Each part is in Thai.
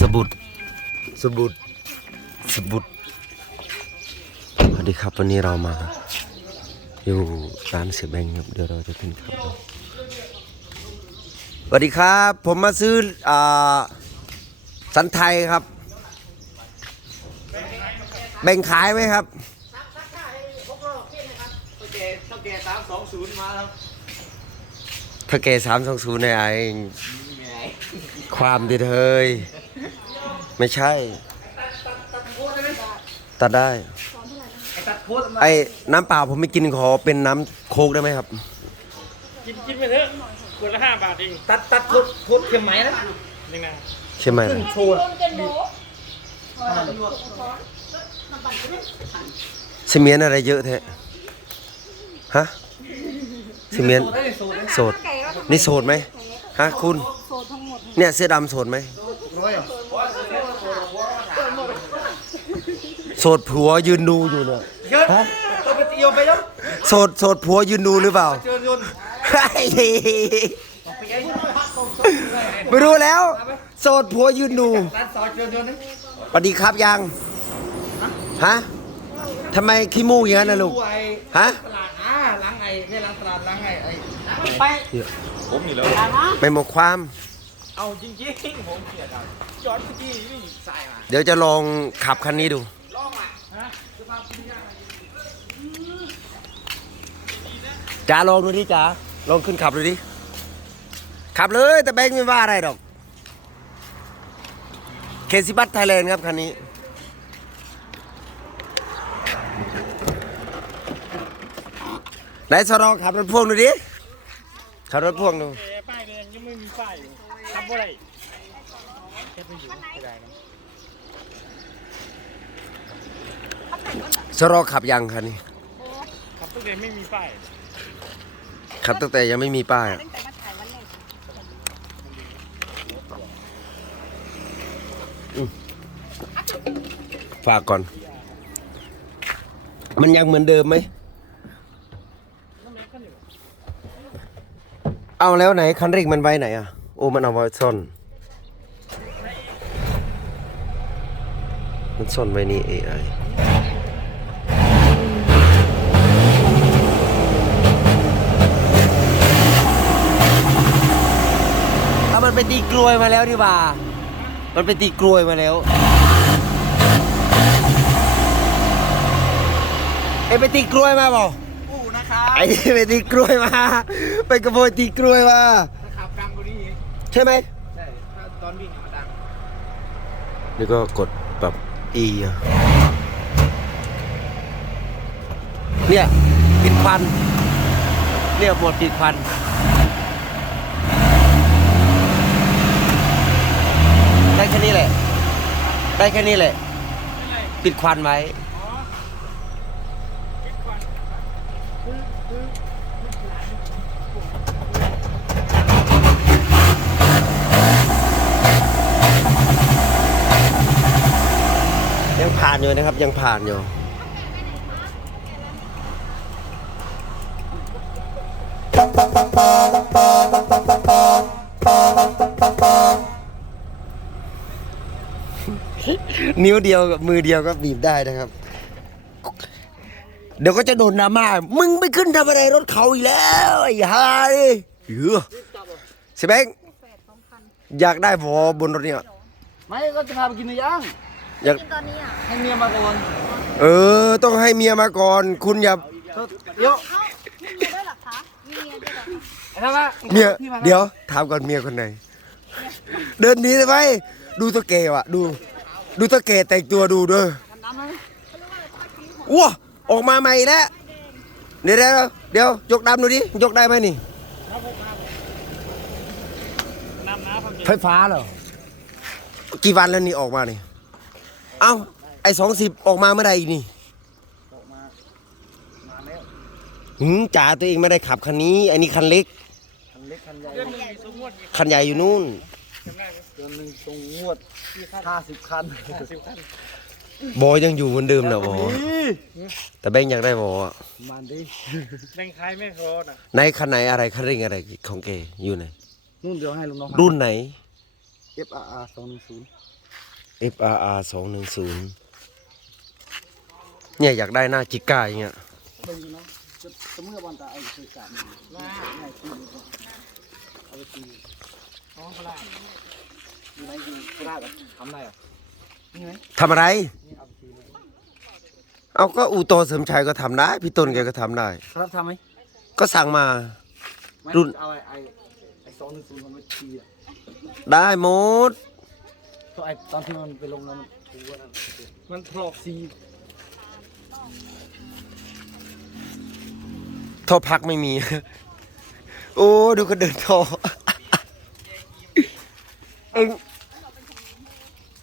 สบุดสบุดสบุดสวัสดีครับวันนี้เรามา อยู่ร้านเสียแบงค์ครับเดี๋ยวเราจะขึ้นครับสวัสดีครับ ผมมาซื้ออ่าสันไทยครับ แบ่งขายไหมครับเท่าแก่เท่าแก่สามสองศูนย์มาแล้วถ้าเกสามสองศูนย์ในไอความดีเธย ไม่ใช่ ตัดได้ ไอ้ตัดโพสต์มาไอ้น้ำเปล่าผมไม่กินขอเป็นน้ำโคกได้ไหมครับ กินกินไปเถอะขวดละห้าบาทเองตัดตัดโพสต์โพสต์เข็มไหมนะนี่นะใช่ไหมล่ะโชว์ซีเมนต์อะไรเยอะแท้ฮะซีเมนต์ได้โชว์ได้โสด นี่โสดไหมฮะคุณ เนี่ยเสื้อดำโสดไหมร้อยเหรอ โสดผัวยืนดูอยู่เนี่ยเยอะตัวไปตีโยไปยับโสดโสดผัวยืนดูหรือเปล่าเจอยนต์ไม่รู้แล้ว โสดผัวยืนดูร้านซอยเจอยนต์นะสวัสดีครับยังฮะทำไมขี้มูกอย่างนั้นนะลูกดูไอ้ฮะตลาดอ่าล้างไอ้เนี่ยร้านตลาดล้างไอ้ไอ้ไปไม่หมดความเอาจริงๆผมเกลียดอะจอดพี่นี่ใส่มาเดี๋ยวจะลองขับคันนี้ดู จ๋าลองดูดิจ๋าลองขึ้นขับดูดิขับเลยแต่แบงค์ไม่ว่าอะไรดอกเคซิบัตไทยแลนด์ครับคันนี้ไหนสรองขับรถพ่วงดูดิขับรถพ่วงดูป้ายแดงยังไม่มีป้ายอยู่ทำอะไรแค่ไปอยู่ไม่ได้นะ สรอขับยังคันนี้ขับตั้งแต่ไม่มีป้ายขับตั้งแต่ยังไม่มีป้ายอะอืมฝากก่อน มันยังเหมือนเดิมไหม เอาแล้วไหนคันเร่งมันไว้ไหนอะ โอ้มันเอาไว้ซ่อน มันซ่อนไว้นี่ AI เอามั ไปตีกลวยมาแล้วดีกว่า มันไปตีกลวยมาแล้ว เอ้ยไปตีกลวยมาเปล่าอู้นะครับไอ้นี่ไปตีกลวยมา ไปกระโบยตีกลวยมาถ้าขับดังกว่านี้อีกใช่ไหม ใช่ถ้าตอนวิ่งมันดังนี่ก็กดแบบ E อะเนี่ยปิดควันเนี่ยหมดปิดควัน ได้แค่นี้แหละ ได้แค่นี้แหละ ปิดควันไว้ยังผ่านอยู่นะครับ ยังผ่านอยู่ นิ้วเดียวกับมือเดียวก็บีบได้นะครับ เดี๋ยวก็จะโดนดราม่ามึงไม่ขึ้นทำอะไรรถเขาอีกแล้วไอ้ฮาดิเออเสยแบงค์อยากได้พอบนรถเนี่ยไม่ก็จะพาไปกินเนื้อย่างอยากกินตอนนี้อะให้เมียมาก่อนเออ ต้องให้เมียมาก่อน คุณอย่าเดี๋ยวเอ้ามีเมียด้วยเหรอคะมีเมียด้วยเหรอคะไอ้ท่านว่าเมียพี่มาเดี๋ยวถามก่อนเมียคนไหน เดินหนีเลยไหมดูตัวเกว่ะดู ดูตัวเกแต่งตัวดูเด้อว้าออกมาใหม่แล้ว เดี๋ยวเดี๋ยวเดี๋ยวยกดำดูดิ ยกได้ไหมนี่น้ำน้ำพังไฟฟ้าเหรอ กี่วันแล้วนี่ออกมานี่เอ้า ไอ้สองสิบออกมาเมื่อไหร่อีกนี่หืมจ่าตัวเองไม่ได้ขับคันนี้ อันนี้คันเล็ก คันเล็กคันใหญ่เดือนหนึงมีสมมติอีกคันใหญ่อยู่นู่น จำได้ไหมเดือนหนึ่งตรงงวดห้าสิบคันสิบคันบอยังอยู่เหมือนเดิมนะบอแต่แบงค์อยากได้บออะมันดิแบ่งขายไม่พอน่ะในคันไหนอะไรคันเร่งอะไรของแกอยู่ไหนนู่นเดี๋ยวให้ลุงน้องรุ่นไหน FRR 210 FRR 210เนี่ยอยากได้หน้าจิก้าอย่างเงี้ยเบิ่งเนาะจะจะเมื่อวันตาไอ้คือการว่าง่ายขึ้นเอาไปตี น้องปลาอยู่ไหนอยู่โคราชอะทำไรอะนี่ไหมทำอะไร นี่เอาไปตีเลยเอาก็อูโตเสริมชัยก็ทำได้ พี่ต้นแกก็ทำได้ครับทำไหมก็สั่งมา ไม่รุ่น เอาไอ้ไอ้ไอ้สองหนึ่งศูนย์มันไปตีอะได้หมด เพราะไอ้ตอนที่มันไปลงแล้วมันถูว่านั่นมันพลอกซีท่อพักไม่มี โอ้ ดูก็เดินท่อ เอ็ง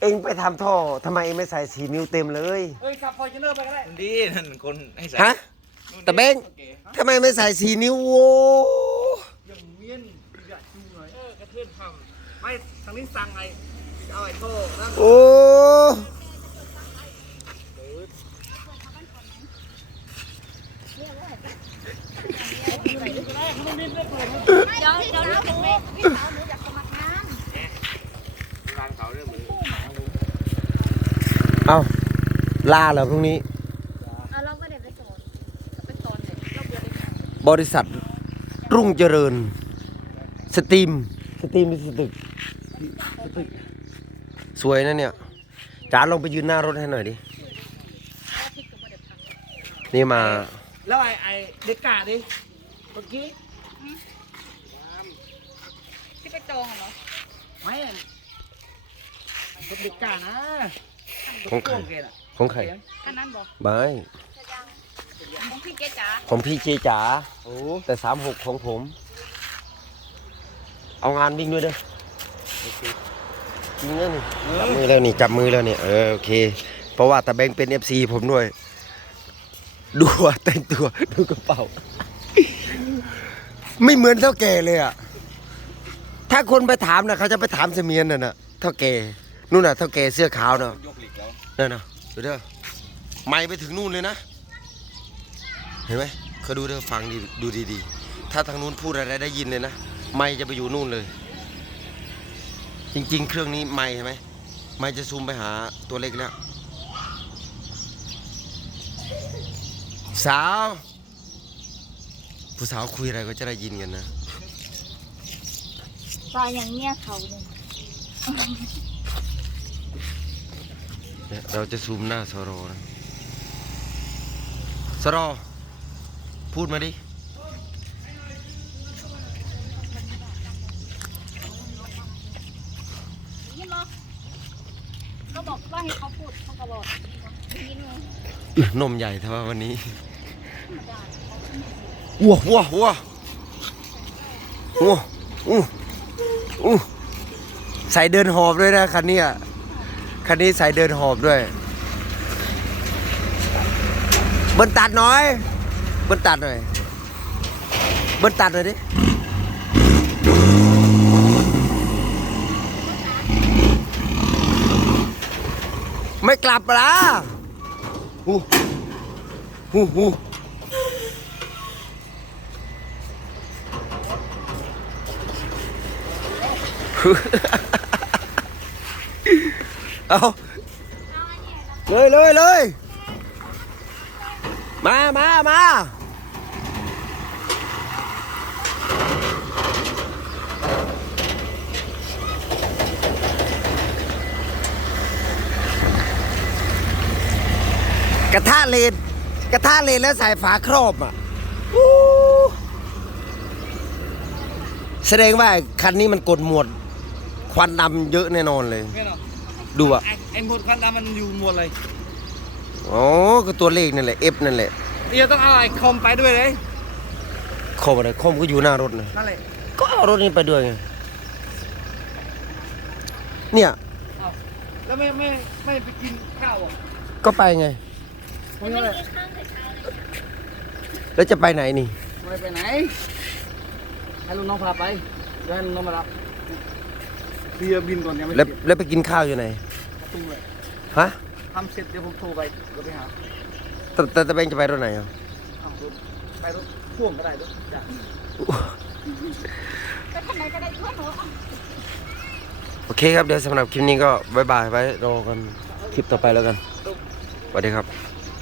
เอ็งไปทำท่อทำไมเอ็งไม่ใส่สีนิ้วเต็มเลย เอ้ยขับฟอร์จูเนอร์ไปก็ได้ดีนั่นคนให้ใส่ฮะตะเบ้งทำไมไม่ใส่สีนิ้วโว้อย่างเวียนอยากจูหน่อยเออกระเทือนทำไม่ทางนี้สั่งไอ้เอาไอ้โต้นั่นโอ้เดี๋ยวเดี๋ยวนะหนูพี่สาวหนูอยากสมัครงาน ร้านเขาเรื่องมือ เอาลาเหรอพรุ่งนี้ เอาเราไม่ได้ไปสอนไปสอนเลยเราเบื่อเลยบริษัท รุ่งเจริญ สตรีม สตรีมดิสตึก สวยนะเนี่ยจานลงไปยืนหน้ารถให้หน่อยดิ นี่มา แล้วไอ้ไอ้เด็กกาดิ เมื่อกี้ที่ไปจองเหรอไม่อะรถเด็กกานะ ของใครรถพ่วแกน่ะของใครอันนั้นบอกไม่ของพี่เจ๊จ๋าของพี่เจจ๋าโอ้แต่สามหกของผม เอางานวิ่งด้วยเด้อจริงแล้วนี่จับมือแล้วนี่จับมือแล้วนี่เออโอเค เพราะว่าตาแบงค์เป็นเอฟซีผมด้วย ดูว่าแต่งตัวดูกระเป๋า ไม่เหมือนเท่าแก่เลยอะถ้าคนไปถามนะเขาจะไปถามเสมียนน่ะนะเท่าแก่ นู่นน่ะเท่าแก่เสื้อขาวน่ะยกหลีกแล้วนั่นน่ะดูเด้อไม่ไปถึงนู่นเลยนะ เห็นไหมเขาดูเด้อฟังดีดูดีๆ ถ้าทางนู้นพูดอะไรได้ยินเลยนะไม่จะไปอยู่นู่นเลย จริงๆ เครื่องนี้ไม่เห็นไหมไม่จะซูมไปหาตัวเล็กแล้วสาว ผู้สาวคุยอะไรก็จะได้ยินกันนะตายอย่างเนี้ยเขาเลย เนี่ยเราจะซูมหน้าสโรนะสโรพูดมาดิยินเหรอเขาบอกว่าให้เขาพูดเขาก็บอกยินไงอื้อนมใหญ่แต่ว่าวันนี้วัววัววัววัวอู้อู้ใส่เดินหอบด้วยนะคันเนี้ย คันนี้ใส่เดินหอบด้วย เบิ้ลตัดหน่อย เบิ้ลตัดหน่อย เบิ้ลตัดหน่อยดิ ไม่กลับละหูหูหู เอาเลยเลยเลยมามามากระทะเลนกระทะเลนแล้วใส่ฝาครอบอะแสดงว่าคันนี้มันกดหมวด ควันดำเยอะแน่นอนเลย ดูอะไอ้ไอ้หมดควันดำมันอยู่หมดเลยอ๋อก็ตัวเลขนั่นแหละ F นั่นแหละเดี๋ยวต้องเอาไอ้คอมไปด้วยเลยคอมอะไรคอมก็อยู่หน้ารถนะนั่นแหละ ก็เอารถนี้ไปด้วยไงเนี่ยเอาแล้วไม่ไม่ไม่ไปกินข้าวอะก็ไปไงไม่ได้แล้วจะไปไหนนี่ ไม่ไปไหน ให้ลูกน้องพาไปเดี๋ยวให้ลูกน้องมารับเรือบินก่อนยังไม่แล้วเสร็จแล้วไปกินข้าวอยู่ไหน ตุ้งเลยฮะทำเสร็จเดี๋ยวผมโทรไปเดี๋ยวไปหาแต่แต่ตะเบงจะไปรถไหนอะอ้าวไปรถพ่วงก็ได้ด้วยจ้ะไปทางไหนก็ได้ทั่วหนูโอเคครับเดี๋ยวสำหรับคลิปนี้ก็บายบายไว้รอกันคลิปต่อไปแล้วกันสวัสดีครับ